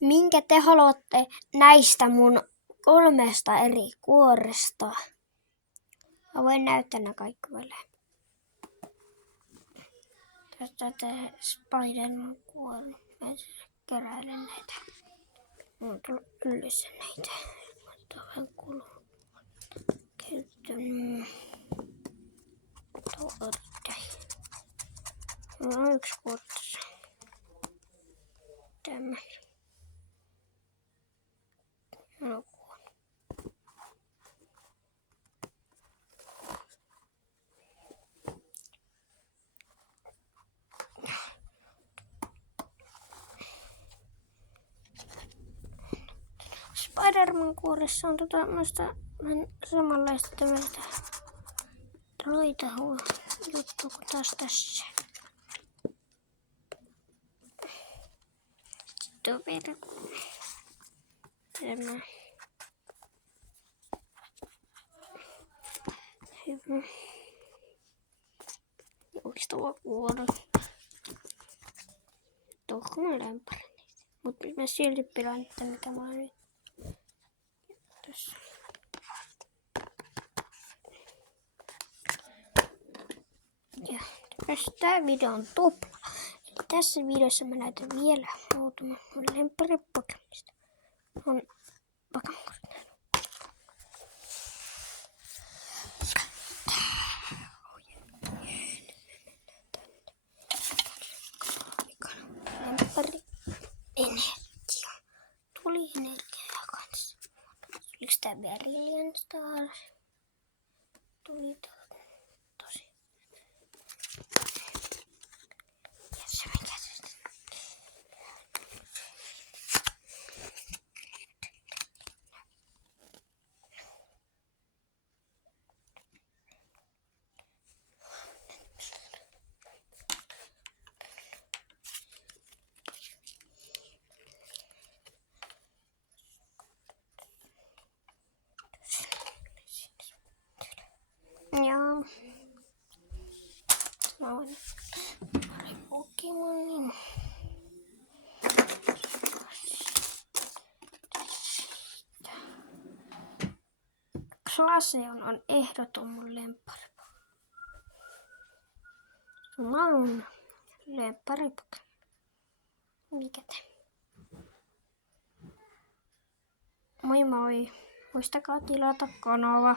Minkä te haluatte näistä mun 3 eri kuoresta? Mä voin näyttää nämä kaikki vielä. Tästä tää Spider-Man kuori. Mä keräilen näitä. Mulla on tullut yllessä näitä. Mä otan vähän kulua. Käyttöön. Tuo erittäin. Mulla on 1 kuorta. Tämä. No. Spider-Man kuoressa on samanlaista tämmöistä roitahua juttu kuin taas tässä. Sitten on vielä tämä hyvä joustava kuori. Tuohon mä lämpärän niitä. Mutta mä silti pidän, että mikä mä oon nyt tässä. Ja tää video on tupla. Eli tässä videossa mä näytän vielä muutaman mun lemparipokemista. On Pokemon. Lempari energia. Tuli energiaa kanssa. Tuliko tää Brilliant Star? Tuli tosi. Yes, mikä se sitten? Joo. Mä oon pari Pokemonin. Glaceon on ehdoton mun lemppari. Mä oon lemppari Pokemon. Mikä te? Moi moi. Muistakaa tilata kanava.